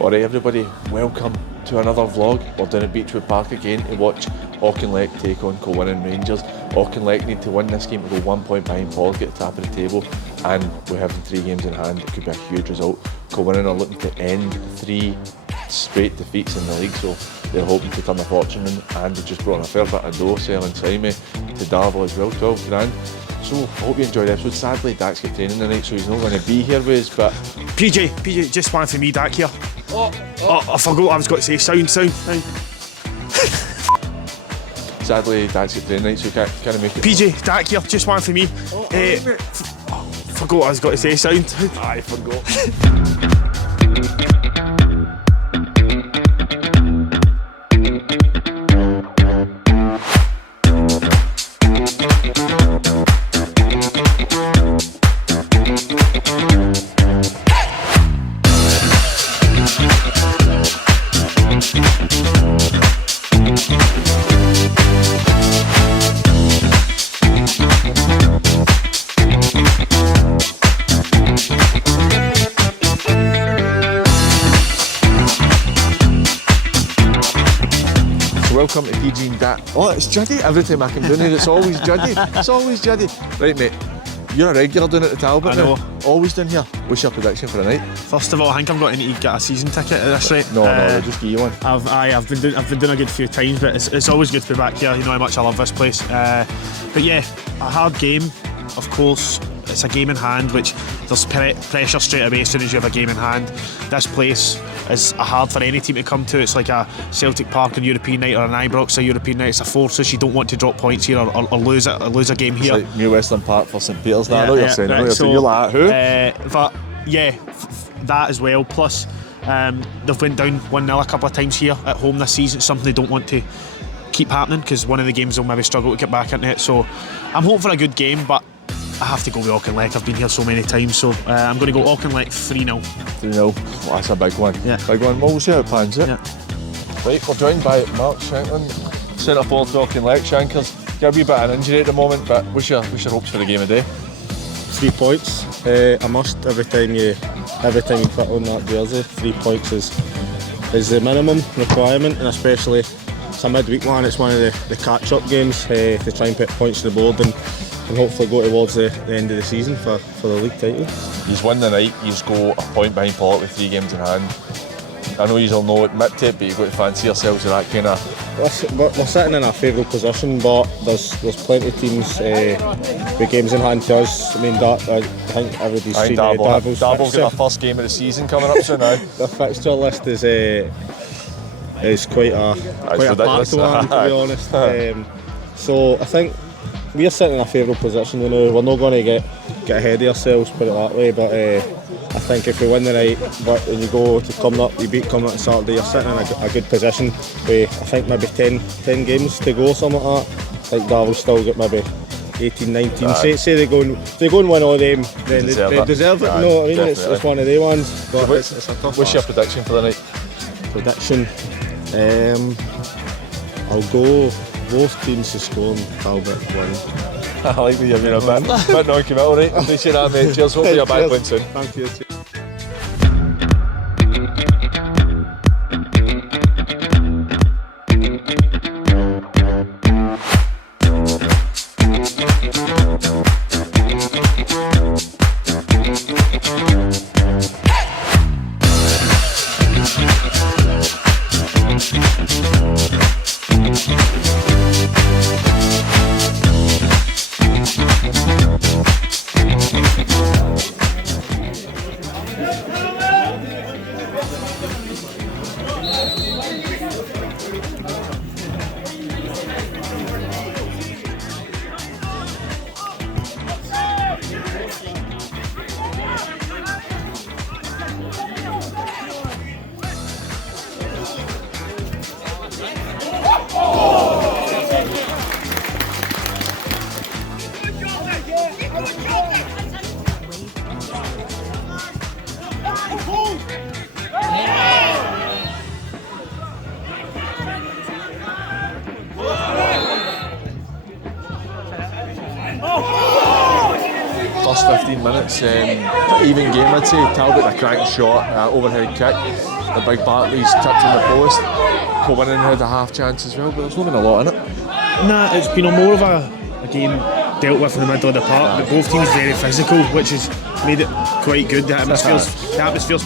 Alright everybody, welcome to another vlog. We're down at Beechwood Park again to watch Auchinleck take on Kilwinning Rangers. Auchinleck need to win this game to go 1 point behind Paul, get the top of the table, and we're having 3 games in hand. It could be a huge result. Kilwinning are looking to end 3 straight defeats in the league, so they're hoping to turn their fortune in, and they just brought in a fair bit of dough selling Simon to Darvel as well, 12 grand. So I hope you enjoyed the episode. Sadly Dak's got training tonight, so he's not going to be here with us, but PJ, just one for me, Dak here. I forgot what I was going to say. Sound. Sadly Dak's got training tonight, so he can't make it. PJ, Dak here, just one for me. Forgot what I was going to say. Sound. I forgot. Welcome to PG and Dak. Oh, it's Juddy. Every time I come down here, it's always Juddy. Right, mate. You're a regular down at the Talbot now. Always down here. What's your prediction for the night? First of all, I think I'm going to need to get a season ticket at this rate. No, I'll just give you one. I've been doing a good few times, but it's always good to be back here. You know how much I love this place. But yeah, a hard game, of course. It's a game in hand, which there's pressure straight away as soon as you have a game in hand. This place is hard for any team to come to. It's like a Celtic Park on European night or an Ibrox on European night. It's a fortress. You don't want to drop points here or lose a game here. It's like New Western Park for St Peter's. I know what you're saying. You're like, who? But yeah, that as well. Plus, they've went down 1-0 a couple of times here at home this season. It's something they don't want to keep happening, because one of the games they'll maybe struggle to get back into it. So I'm hoping for a good game, but I have to go with Auchinleck. I've been here so many times, so I'm going to go Auchinleck 3-0. 3-0. Well, that's a big one. Yeah. Big one. Well, we'll see how it pans out. Yeah. Right, we're joined by Mark Shanklin, centre forward for Auchinleck. Shankers, got a wee bit of an injury at the moment, but what's your hopes for the game of the day? 3 points. A must every time you put on that jersey. 3 points is the minimum requirement, and especially it's a midweek one. It's one of the catch-up games to try and put points to the board and hopefully go towards the end of the season for the league title. He's won the night, he's go a point behind Paul with 3 games in hand. I know you'll know admit to it, but you've got to fancy yourselves with that kind of... We're sitting in a favourable position, but there's plenty of teams with games in hand to us. I mean, I think everybody's seen Darvel's got their first game of the season coming up soon now. The fixture list is quite a packed one, to be honest. So I think we're sitting in a favourable position, you know. We're not going to get ahead of ourselves, put it that way, but I think if we win the night and you go to you beat Cumnock on Saturday, you're sitting in a good position with, I think, maybe 10 games to go, something like that. I think Darvel's still got maybe 18, 19. Say they go and win all them, then they deserve it. You know what I mean? It's one of the ones. But so it's a tough What's your prediction for the night? Prediction? I'll go both teams to score and Talbot win. I like that you're being a bit non-committal, right? Appreciate that, mate. Cheers. Hopefully you're back playing soon. Thank you. 15 minutes. Even game, I'd say. Talbot, a cracking shot, overhead kick. The big Bartley's tipped in the post. Kilwinning had a half chance as well, but there's not been a lot in it. Nah, it's been more of a game dealt with in the middle of the park, but both teams very physical, which has made it quite good. The atmosphere's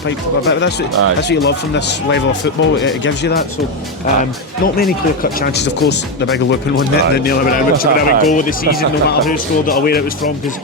quite. That's what you love from this level of football. It gives you that. So not many clear-cut chances. Of course, the big whooping one that nearly went in, which would have been goal of the season, no matter who scored it or where it was from. Because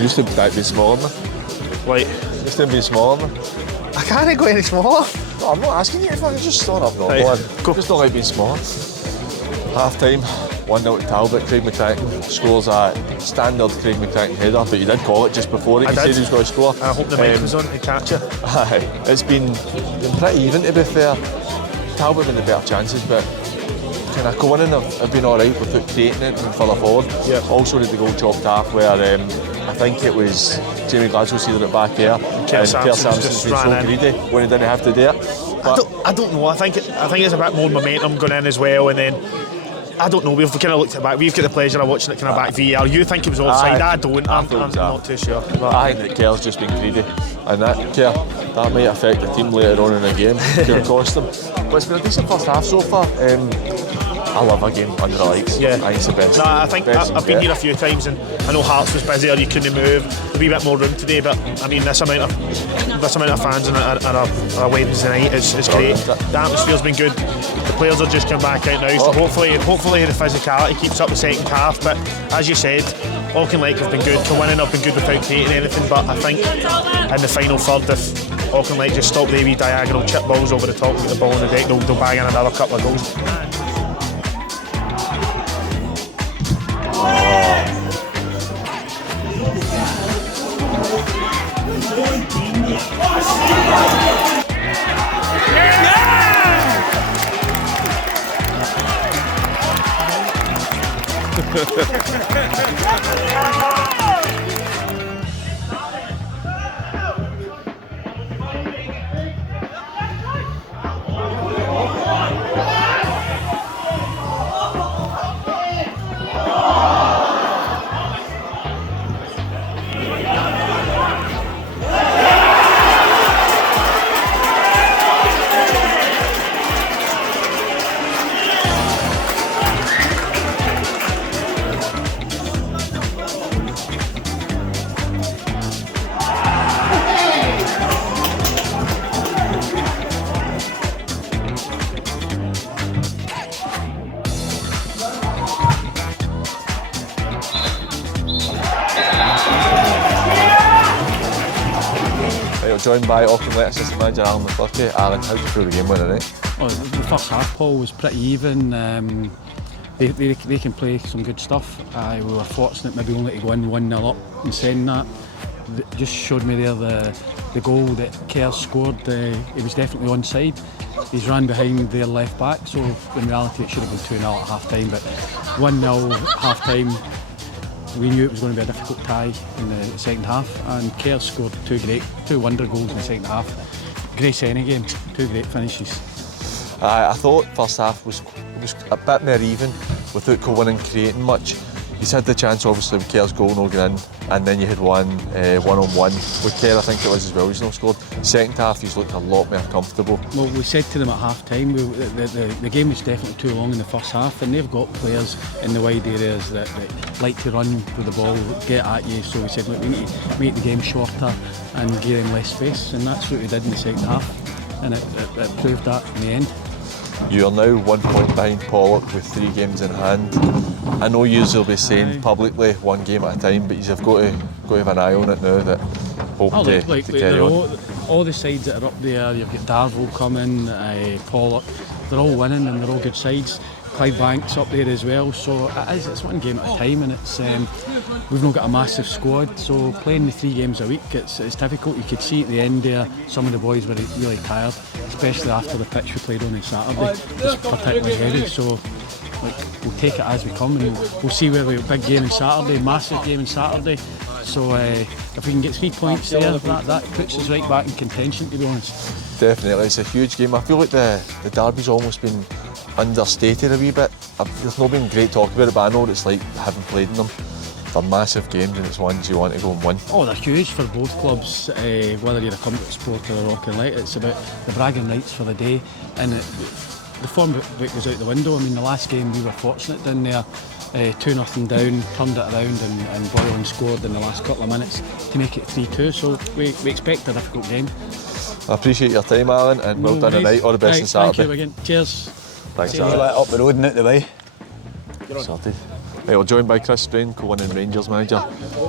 Used to be smaller than me. like, Used to be smaller than me. I can't go any smaller. No, I'm not asking you if I can just start up normal. Right, go. Just don't like being smaller. Half time, 1-0 to Talbot. Craig McCracken scores a standard Craig McCracken header, but you did call it just before it. You said he was going to score. I hope the mic was on to catch it. Aye, it's been pretty even, to be fair. Talbot been the better chances, but kind of Kilwinning have been alright without creating it and further forward. Yep. Also had the goal chopped off where I think it was Jamie Glasgow seeded it back there, and Kerr Samson's just been so ran in. greedy when he didn't have to do it. I don't know. I think it's a bit more momentum going in as well, and then I don't know. We've kind of looked at it back. We've got the pleasure of watching it kind of back VAR. You think it was offside? I don't. I'm not too sure. But I think that Kerr's just been greedy, and that might affect the team later on in the game. Could cost them. But it's been a decent first half so far. I love a game under the lights. Yeah, I think it's the best. Nah, I think I've been here a few times, and I know Hearts was busy or you couldn't move. There'll be a bit more room today, but I mean this amount of fans on a Wednesday night is great. The atmosphere's been good. The players are just coming back out now, so hopefully the physicality keeps up the second half. But as you said, Auchinleck have been good. Kilwinning have been good without creating anything. But I think in the final third, if Auchinleck just stop the wee diagonal chip balls over the top, get the ball on the deck, they'll bag in another couple of goals. Joined by Auchinleck assistant manager Alan McCluskey. Alan, how did you feel the game went tonight? Well, the first half, Paul, was pretty even. They can play some good stuff. We were fortunate maybe only to go in 1-0 up and send that. Just showed me there the goal that Kerr scored. It was definitely onside. He's ran behind their left back, so in reality it should have been 2-0 at half time. But 1-0 half time, we knew it was going to be a difficult tie in the second half, and Kerr scored two wonder goals in the second half. Great any game, two great finishes. I thought first half was a bit more even without Kilwinning creating much. He's had the chance obviously with Kerr's goal not going in, and then you had one-on-one with Kerr, I think it was as well, he's not scored. Second half he's looked a lot more comfortable. Well, we said to them at half time the game was definitely too long in the first half, and they've got players in the wide areas that like to run with the ball, get at you, so we said look, we need to make the game shorter and give them less space, and that's what we did in the second half, and it proved that in the end. You are now 1 point behind Pollock with 3 games in hand. I know you'll be saying publicly one game at a time, but you've got to have an eye on it now. That hope to carry on. All the sides that are up there, you've got Darvel coming, Pollock, they're all winning and they're all good sides. Clydebank's up there as well, so it's one game at a time, and it's we've not got a massive squad, so playing the 3 games a week, it's difficult. You could see at the end there, some of the boys were really tired, especially after the pitch we played on Saturday. It's particularly heavy, so we'll take it as we come, and we'll see where we're. Big game on Saturday, massive game on Saturday. So if we can get 3 points there, that puts us right back in contention, to be honest. Definitely, it's a huge game. I feel like the derby's almost been understated a wee bit. There's not been great talk about it, but I know what it's like having played in them. They're massive games, and it's ones you want to go and win. Oh, they're huge for both clubs, whether you're a Combat Sport or a Auchinleck. It's about the bragging rights for the day, and the form that goes out the window. I mean, the last game we were fortunate down there, 2-0 down, turned it around, and Boylan scored in the last couple of minutes to make it 3-2. So we expect a difficult game. I appreciate your time, Alan, and well done tonight. All the best on Saturday. Thank you again. Cheers. Thanks, Alan. Up the road and out the way. Sorted. Right, we're joined by Chris Strain, Kilwinning Rangers manager.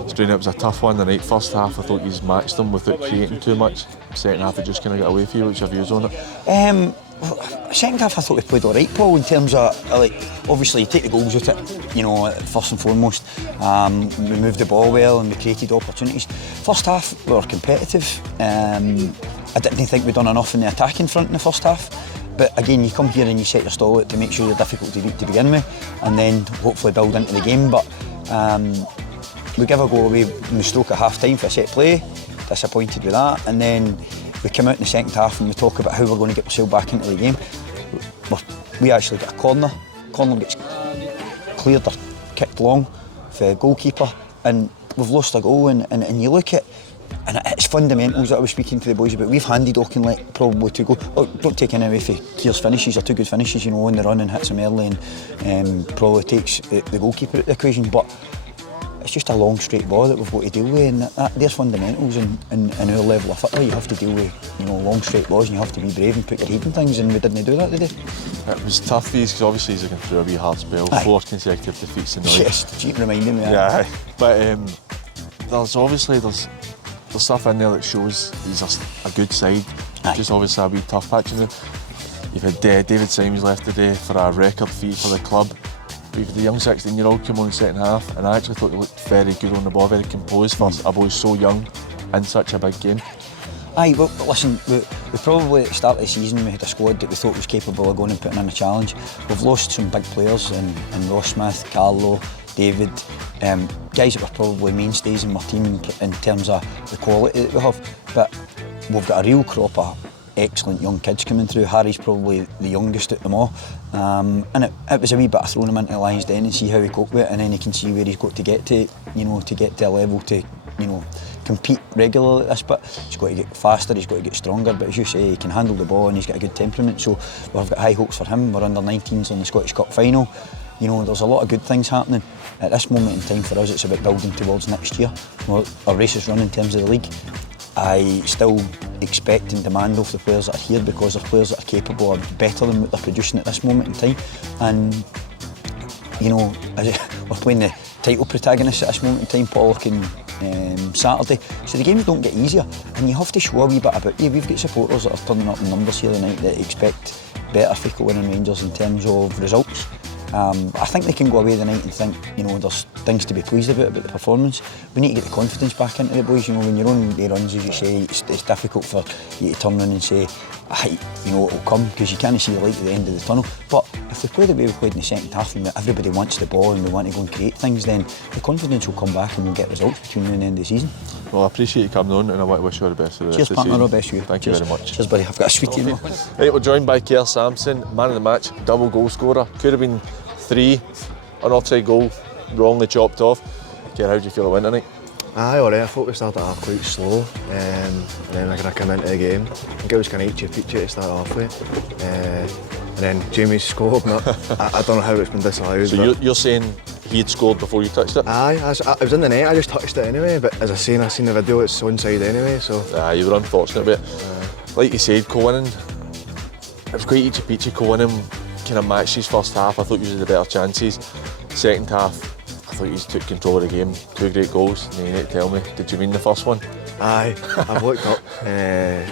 Strain, it was a tough one the night. First half, I thought you matched them without creating too much. Second half, it just kind of got away from you. What's your views on it? Second half, I thought we played all right, Paul, in terms of, obviously you take the goals out it, first and foremost. We moved the ball well and we created opportunities. First half, we were competitive. I didn't think we'd done enough in the attacking front in the first half. But again, you come here and you set your stall out to make sure you're difficult to beat to begin with, and then hopefully build into the game. But we give a goal away in the stroke of half time for a set play. Disappointed with that. And then we come out in the second half and we talk about how we're going to get ourselves back into the game. We actually get a corner. Corner gets cleared or kicked long for the goalkeeper, and we've lost a goal. And you look at, and it's fundamentals that I was speaking to the boys about. We've handed Auchinleck probably to go. Don't take any away for Keir's finishes. They're 2 good finishes, on the run and hits him early, and probably takes the goalkeeper out of the equation. But it's just a long straight ball that we've got to deal with, and there's fundamentals in our level of football. You have to deal with long straight balls, and you have to be brave and put your head in things, and we didn't do that today. It was tough for you because obviously he's looking through a wee hard spell. 4 consecutive defeats in the league. Yes, keep reminding me. Yeah, but there's stuff in there that shows he's a good side. Just obviously a wee tough patch. You've had David Simons left today for a record fee for the club. We've had the young 16-year-old come on in the second half, and I actually thought he looked very good on the ball, very composed for a boy so young in such a big game. Aye, but listen, we probably at the start of the season we had a squad that we thought was capable of going and putting in a challenge. We've lost some big players in Ross Smith, Carlo, David, guys that were probably mainstays in my team in terms of the quality that we have. But we've got a real crop of excellent young kids coming through. Harry's probably the youngest out them all, and it was a wee bit of throwing him into the Lions Den and see how he coped with it, and then he can see where he's got to get to, to get to a level to, compete regularly at this. But he's got to get faster, he's got to get stronger, but as you say, he can handle the ball and he's got a good temperament, so we've got high hopes for him. We're under 19s in the Scottish Cup final. There's a lot of good things happening. At this moment in time for us, it's about building towards next year. Our race is run in terms of the league. I still expect and demand of the players that are here, because they're players that are capable of better than what they're producing at this moment in time. And we're playing the title protagonists at this moment in time, Pollock and Saturday. So the games don't get easier, and you have to show a wee bit about you. We've got supporters that are turning up in numbers here tonight that expect better for Kilwinning Rangers in terms of results. I think they can go away tonight and think, there's things to be pleased about the performance. We need to get the confidence back into the boys. When you're on the runs, as you say, it's difficult for you to turn around and say, it'll come, because you can't see the light at the end of the tunnel. But if we play the way we played in the second half, and everybody wants the ball and we want to go and create things, then the confidence will come back and we'll get results between now and the end of the season. Well, I appreciate you coming on, and I want to wish you all the best for the rest of the season. Cheers, partner, all the best to you. Thank you very much. Cheers, buddy. I've got a sweetie now. Right, we're joined by Samson, man of the match, double goal scorer. Could have been 3, an offside goal, wrongly chopped off. How do you feel it went tonight? Aye, alright. I thought we started off quite slow, and then I come into the game. I think it was kind of itchy to start off with. And then Jamie's scored, and I don't know how it's been disallowed. So you're saying he had scored before you touched it? Aye, it was in the net, I just touched it anyway, but as I seen the video, it's onside anyway, so... Aye, you were unfortunate, but like you said, Kilwinning, it was quite itchy-peachy. Kilwinning kind of matched his first half. I thought he was the better chances. Second half, I thought he took control of the game. 2 great goals. Now you need to tell me, did you mean the first one? Aye, I've looked up. The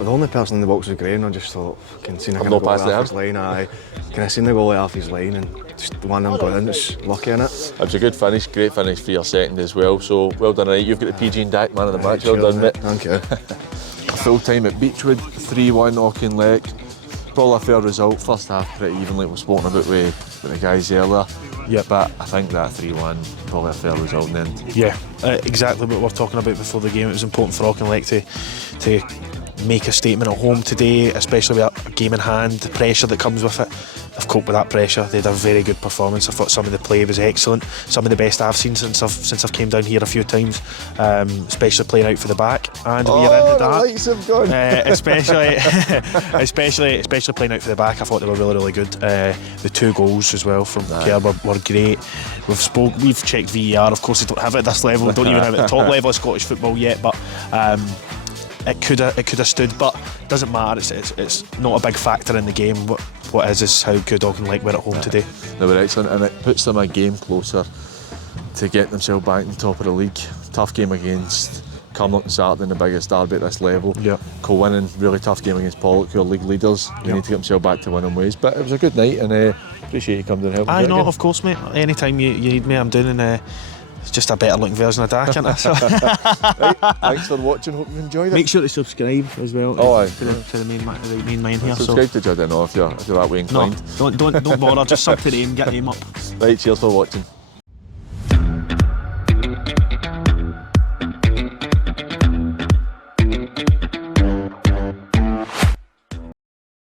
only person in the box was Graham. I just thought, can see the goal off his line. Aye, can I see the goal off his line and just the one of them got in. It's lucky in it. It was a good finish, great finish for your second as well. So well done, right? You've got the PG and DAC man of the match. Well done, mate. Thank you. Full time at Beechwood, 3-1 Auchinleck. Probably a fair result. First half pretty evenly. We've spoken about with the guys earlier. Yeah, but I think that 3-1 probably a fair result in the end. Yeah, exactly what we were talking about before the game. It was important for Auchinleck to make a statement at home today, especially with a game in hand, the pressure that comes with it. They've coped with that pressure. They had a very good performance. I thought some of the play was excellent, some of the best I've seen since I've came down here a few times, especially playing out for the back. And we are into that. The lights have gone. especially playing out for the back. I thought they were really good. The 2 goals as well from Kerr were great. We've checked VAR. Of course, they don't have it at this level. Don't even have it at the top level of Scottish football yet. But it could have stood, but it doesn't matter. It's not a big factor in the game. What is how good Auchinleck were at home today. They were excellent, and it puts them a game closer to get themselves back in the top of the league. Tough game against Cumnock on Saturday in the biggest derby at this level. Yep. Co-winning, really tough game against Pollock, who are league leaders. They need to get themselves back to winning ways. But it was a good night, and appreciate you coming down and helping. No, of course, mate. Anytime you need me, I'm doing. And it's just a better looking version of Dak, isn't it? So right, thanks for watching. Hope you enjoyed it. Make sure to subscribe as well. To the main line here. Subscribe to Judd, if you're that way inclined. No, don't bother. Just sub to the name, get the name up. Right, cheers for watching.